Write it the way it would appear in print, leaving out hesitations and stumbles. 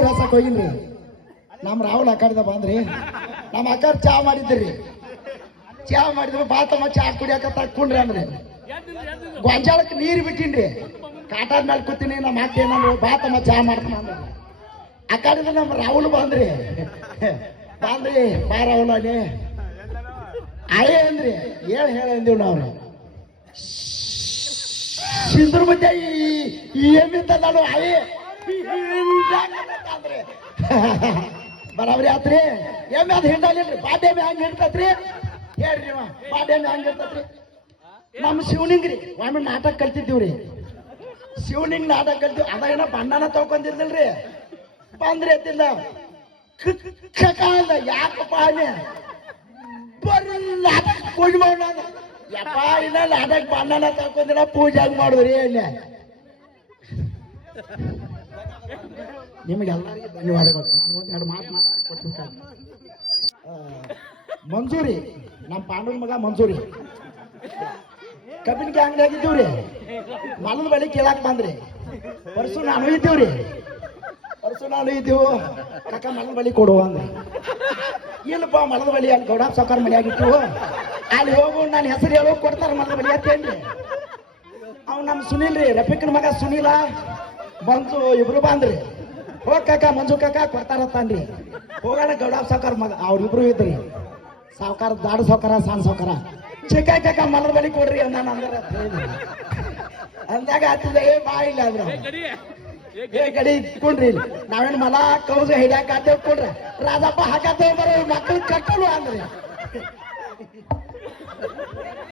ರಸಕ್ಕೆ ಹೋಗಿನ್ರಿ ನಮ್ಮ ರಾಹುಲ್ ಅಕ್ಕಾಡ್ದ ಬಂದ್ರಿ ನಮ್ಮ ಅಕ್ಕಾರ ಚಾ ಮಾಡಿದ್ರಿ ಚಾ ಮಾಡಿದ್ರು ಬಾತಮ್ಮ ಚಾ ಕುಡಿಯಾಕ ತಕ್ಕೊಂಡ್ರಿ ಅಂದ್ರಿ ಗೊಂಜಾಳಕ್ಕೆ ನೀರು ಬಿಟ್ಟಿನ್ರಿ ಕಾಟಾದ ಮೇಲೆ ಕೂತೀನಿ ನಮ್ಮ ಅಕ್ಕ ಏನಂದ್ರು ಬಾತಮ್ಮ ಚಾ ಮಾಡ್ತಾನ ಅಂದ್ರಿ ಅಕ್ಕಾಡಿದ್ರೆ ನಮ್ಮ ರಾಹುಲ್ ಬಂದ್ರಿ ಬಾ ರಾಹುಲ್ ಅಲ್ಲಿ ಆಯೇ ಅಂದ್ರಿ ಹೇಳ ಅಂದಿವ್ ನಾವು ಸಿಂಧೂರ್ ಮಧ್ಯ ಏನಿತ್ತ ನಾನು ಆಯೇ ಅಂದ್ರೆ ಬರಾಬರಿ ಆತ್ರಿ ಎಮ್ಮೆ ಅದು ಹಿಂಡಲಿಲ್ರಿ ಬಾಡ್ಯಮೆ ಹಂಗ ಹಿಡ್ತತ್ರಿ ಹೇಳ್ರಿ ನೀವ ಬಾಡ್ಯಮೆ ಹಂಗ ಇರ್ತತ್ರಿ ನಮ್ಮ ಶಿವನಿಂಗ್ರಿ ಒಮ್ಮೆ ನಾಟಕ ಕಲ್ತಿದ್ದೀವ್ರಿ ಶಿವನಿಂಗ್ ನಾಟಕ ಕಲ್ತೀವಿ ಅದೇನ ಬಣ್ಣನ ತಗೊಂಡಿರ್ದಿಲ್ರಿ ಬಂದ್ರಿ ಎತ್ತಿಲ್ಲ ಯಾಕಪ್ಪ ಬರ್ರಿ ನಾಟಕ ಪೂಜೆ ಮಾಡೋಣ ಯಪ್ಪ ಇಲ್ಲ ನಾಟಕ ಬಣ್ಣನ ತಗೊಂಡಿಲ್ಲ ಪೂಜೆ ಮಾಡುದ್ರಿ ಇಲ್ಲಿ ನಿಮಗೆಲ್ಲರಿಗೂ ಧನ್ಯವಾದಗಳು ನಾನು ಒಂದೆರಡು ಮಾತು ಮಾತಾಡ್ಕೊಡ್ಬೇಕಾಗಿ ಮಂಜೂರಿ ನಮ್ಮ ಪಾಂಡವನ ಮಗ ಮಂಜೂರಿ ಕಬ್ಬಿನ ಅಂಗಡಿ ಆಗಿದ್ದೀವ್ರಿ ಮಲದ ಬಳಿ ಕೇಳಾಕ್ ಬಂದ್ರಿ ಪರ್ಸು ನಾನು ಇದ್ದೀವ್ರಿ ಕಾಕ ಮಲದ ಬಳಿ ಕೊಡುವ ಅಂದ್ರಿ ಇಲ್ಲಪ್ಪ ಮಲದ ಬಳಿ ಅಲ್ಲಿ ಗೌಡ ಸಾವ್ಕಾರ ಮನೆ ಆಗಿತ್ತು ಅಲ್ಲಿ ಹೋಗು ನನ್ನ ಹೆಸರು ಹೇಳೋ ಕೊಡ್ತಾರ ಮಲದ ಬಳಿ ಅಂತೇನ್ರಿ ಅವ್ ನಮ್ಮ ಸುನೀಲ್ ರೀ ರಫೀಕನ ಮಗ ಸುನೀಲ ಮಂಜು ಇಬ್ರು ಬಂದ್ರಿ ಹೋಗ್ ಕಾಕ ಮಂಜು ಕಾಕ ಕೊಡ್ತಾರತ್ತನ್ರಿ ಹೋಗೋಣ ಗೌಡ ಸಾವ್ಕಾರ ಮಗ ಅವ್ರಿಬ್ರು ಇದ್ರಿ ಸಾವ್ಕಾರ ದಾಡ ಸಾವ್ಕಾರ ಸಣ್ಣ ಸಾವ್ಕಾರ ಚಿಕ್ಕ ಕಾಕ ಮಲದ ಬಳಿ ಕೊಡ್ರಿ ನಾನು ಅಂದ್ರ ಅಂದಾಗ ಹತ್ತಿದ ಬಾ ಇಲ್ಲ ಅಂದ್ರ ಗಡಿ ಇಟ್ಕೊಂಡ್ರಿ ನಾವೇನ್ ಮಲ ಕೌಜ ಹಿಡ್ಯಾಕ ಕೊಡ್ರಿ ರಾಜಪ್ಪ ಹಾಕತ್ತೇವ್ ಬರೋ ಮಕ್ಕಳು ಕಟ್ಟಲು ಅಂದ್ರಿ